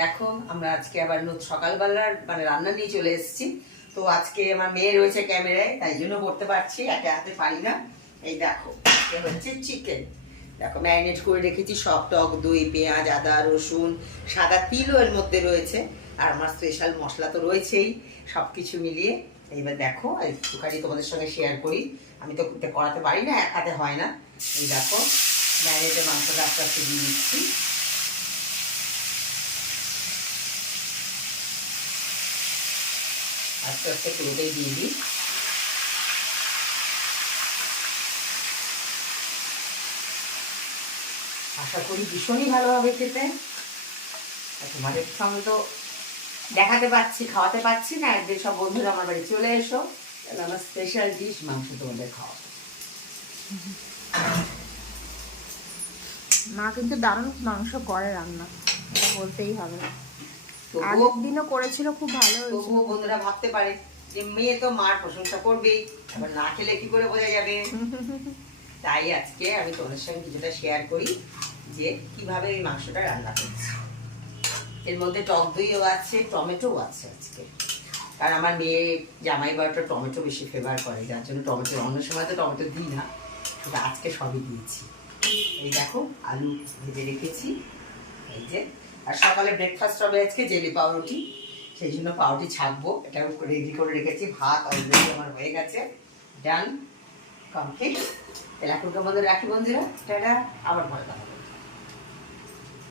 দেখো আমরা আজকে আবার সকালবেলার রান্না নিয়ে চলে এসেছি। তো আজকে আমার মেয়ে রয়েছে ক্যামেরায়, তাই জন্য করতে পারছি, একা হাতে পারি না। এই দেখো এটা হচ্ছে চিকেন। দেখো ম্যারিনেট করে রেখেছি, সব টক দই, পেঁয়াজ, আদা, রসুন, সাদা তিলও এর মধ্যে রয়েছে, আর আমার স্পেশাল মশলা তো রয়েছেই। সব কিছু মিলিয়ে এইবার দেখো একটুখানি তোমাদের সঙ্গে শেয়ার করি। আমি তো করাতে পারি না, এক হাতে হয় না। এই দেখো ম্যারিনেটের মাংসটা আস্তে আস্তে দিয়ে দিচ্ছি। আস্তে আস্তে পুরোটাই দিয়ে দিই। আশা করি ভীষণই ভালো হবে খেতে। তোমাদের সঙ্গে তো দেখাতে পাচ্ছি, খাওয়াতে পাচ্ছি না, একদিন সব বন্ধুরা আমার বাড়ি চলে এসো, তাহলে আমার স্পেশাল ডিশ মাংস তোমাদের খাওয়াবো। মা কিন্তু দারুণ মাংস করে, রান্না এটা বলতেই হবে। আগের দিনও করেছিল, খুব ভালো হয়েছিল। তবুও বন্ধুরা ভাবতে পারে যে মেয়ে তো মার প্রশংসা করবেই, আবার না খেলে কি করে বোঝা যাবে। তাই আজকে আমি তোমাদের সঙ্গে কিছুটা শেয়ার করি যে কিভাবে এই মাংসটা রান্না করছি। এর মধ্যে টক দইও আছে, টমেটোও আছে আজকে, কারণ আমার মেয়ে জামাই বাড়িটা টমেটো বেশি ফেভার করে, যার জন্য টমেটো, অন্য সময় তো টমেটো দিই না, শুধু আজকে সবই দিয়েছি। এই দেখো আলু ভেজে রেখেছি, এই যে। আর সকালে ব্রেকফাস্ট হবে আজকে জেলি পাউরুটি, সেই জন্য পাউরুটি ছাকবো, এটা রেডি করে রেখেছি। ভাত অলরেডি আমার হয়ে গেছে, ডান, কমপ্লিট। তাহলে এখনকার মধ্যে রাখি বন্ধুরা, টাটা, আবার ভালো লাগবে।